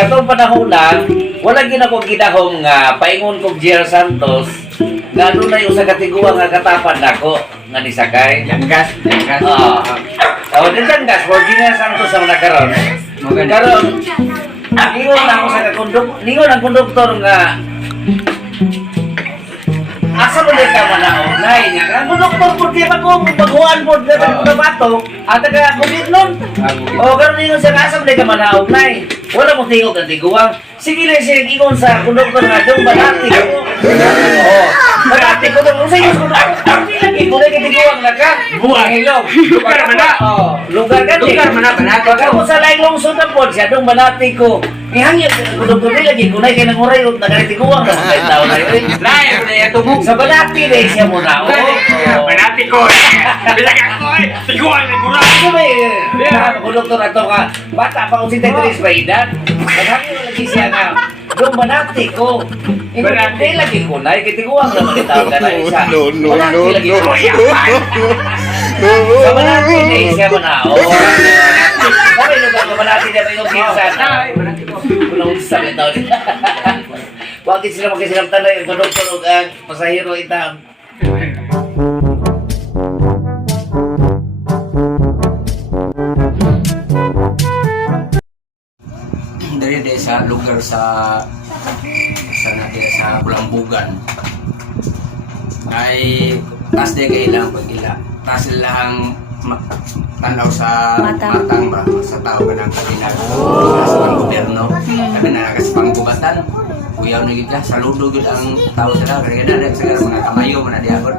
katong panahon lang, wala gina ko ginahom nga paingon kog Jer Santos nga dunay usa ka tiguang nga katapan nako nga nisakay. Langgas. Oo. Oh, dintan gas for Jer Santos ang nakaron. Karon ningon na ako sa ningon ang konduktor nga asa mo ka manaunay nga ang konduktor po di ko paghuan po sa bato at taga bukid nun. O karon ningon sa asa mo ka manaunay. Wala mo tingog ang tiguang. Sige lang siya ingon sa konduktor nga dong balati ko. Oo. Balati ko dong sa iyo lagi ko lagi tiguang na ka. Buang hilog. Lugar mana? Oo. Lugar ka Lugar mana banat? Pagka mo sa laing lungsod na po, siya dong balati ko. Ihangyo konduktor ni lagi kunay kay nanguray ug nagatiguang na sa tao na yun. Lain na ito mo. Sa balati na siya mo na. Banati ko. Bila ka ko eh. Tiguan na gura. Ano ba eh? Konduktor ato ka. Bata pa kung si Tetris pa edad. Naghangyo lagi siya nga. Dong balati ko. Balati lagi kunay kay tiguang na magitaw ka na isa. Balati lagi ko. Sa balati na siya mo na. Sabi lugar ko balati na ba yung kinsan? Walang usap ito. Bakit sila magkasilamtan na yung konduktor o ang pasahero itang? Dari sa lugar sa natin sa Bulambugan ay tas de kay ilang pagila tas ilang tanaw sa matang ba sa tao ka ng kabinet sa pang-gobyerno kami na sa panggubatan kuyaw na gid saludo gid ang tao sila kaya na sa mga kamayo man di abot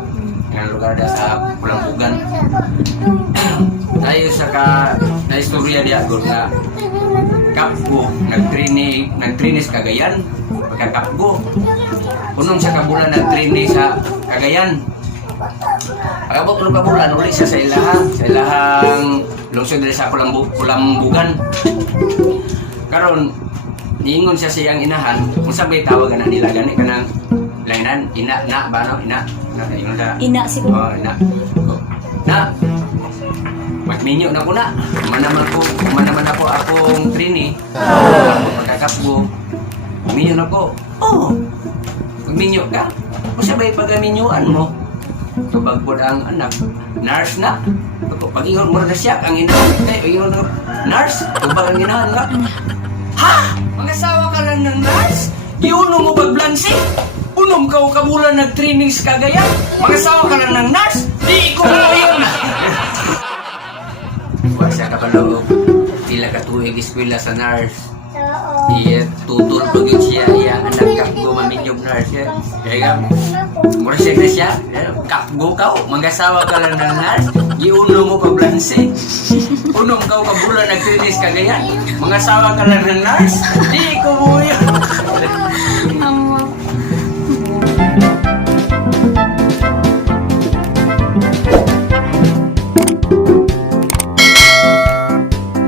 ng lugar da sa Bulambugan tayo sa na istorya di agor nga Kapgo, nagtrinis Cagayan, pagkakapgo. Unong sa kabulan nagtrinis sa Cagayan. Pagkabot ng kabulan, uli siya sa ilahang lungsod sa Bulambugan. Karon, niingon siya siyang inahan, kung sabay tawagan na nila, gani ka ng lainan, ina, na, ba no? Ina Ina siguro. Oh, ina. Na, magminyo na ko na. Manaman ako akong trini. Pagkakapgo. Magminyo na ko. Oh! Magminyo ka. Kung sabay pagaminyuan mo. Tubagpod ang anak. Nurse na. Pag-ingon mo na siya, ang inahan. Pag-ingon mo, nurse. Tubag ang inahan nga. Ha? Mag-asawa ka lang ng nurse? Iuno mo pagblansi? Unom ka o kabulan nag-training sa Cagayan? Mag-asawa ka lang ng nurse? Di ko mo yun! Wasa ka pala pila ka tuig eskwela sa nurse. Iya tutol pagod siya iya anak kapgo maminyog nurse. Kaya mura siya na siya. Kapgo ka o mag-asawa ka lang ng nurse. Iuno mo pa blanse. Unom ka o kabulan nag-finish Cagayan. Mag-asawa ka lang ng nurse. Di ko mo yun.